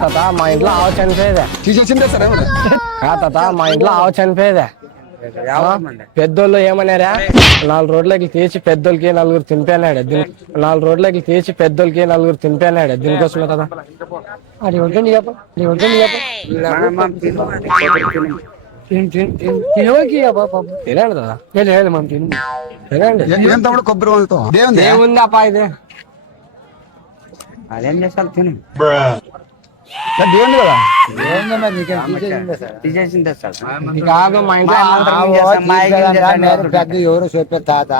తాత మా ఇంట్లో ఆవు చనిపోయేదే. తీసేసిందే సరే మరి. తాత మా ఇంట్లో ఆవు చనిపోయేదే. పెద్దోళ్ళు ఏమన్నారా 4 రోడ్లకి తీసి పెద్దోళ్ళకి 4 తినిపోయినాడు. 4 రోడ్లకి తీసి పెద్దోళ్ళకి 4 తినిపోయినాడు. దీనికోసమే కదా అది ఉంటుంది. తినండి కదా తినండి మనం తమ్ముడు కొబ్బరి వండుతాం ఏముంది అప్ప ఇది అదేం చేస్తారు తిను దేవుంది కదా తీసేసిందే సార్. కాదు మా ఇంట్లో పెద్ద ఎవరు చెప్పారు తాత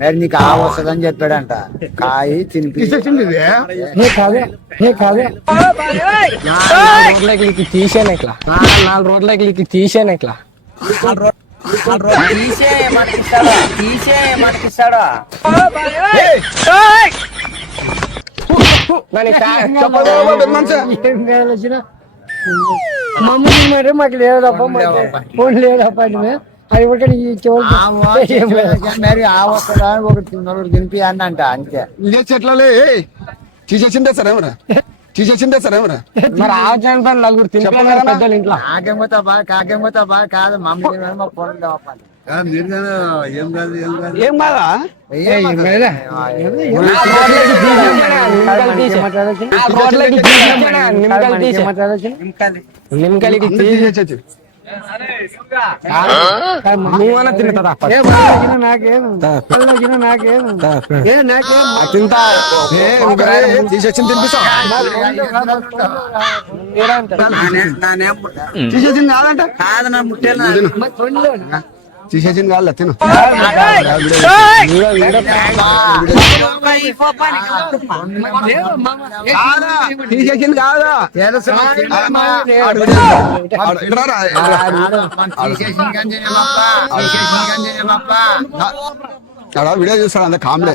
మరి నీకు ఆ వస్తుందని చెప్పాడంట. కాయి తీసేసింది ఇది. రోడ్లకి తీసాను ఇట్లా 4 రోడ్లకి తీసాను ఇట్లా తీసే మటుకిస్తాడు మమ్మల్ని మరి మాకు లేదప్ప ఫోన్ లేదప్ప అది ఒకటి మరి ఆ వస్తుందా ఒకటి తినిపి అన్నంట అంతే. ఇదే చెట్లలే తీసేసిందే సరే మరి. తీసేసిందే సరే మరి. మరి ఆవు చనిపోయిన 4 తినిపోయినారు పెద్దలు ఇంట్లో. కాకేమోతా బాగా కాదు మమ్మల్ని మా ఫోన్ కావాలి. ఏం కాదు ఏం బాగా నిమ్మకాయలకి తీసేసి నువ్వన్నా తింటా తింటా తీసేసింది తినిపిస్తా. తీసేసింది కాదంట కాదు నా ముట్టేలు తీసేసింది కాదు తిను. తీసేసింది కాదా అలా వీడియో చూస్తాడు అంత కామెడీ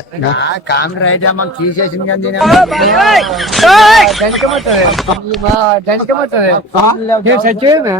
కామెడీ అయితే మాకు తీసేసింది కానీ సచివే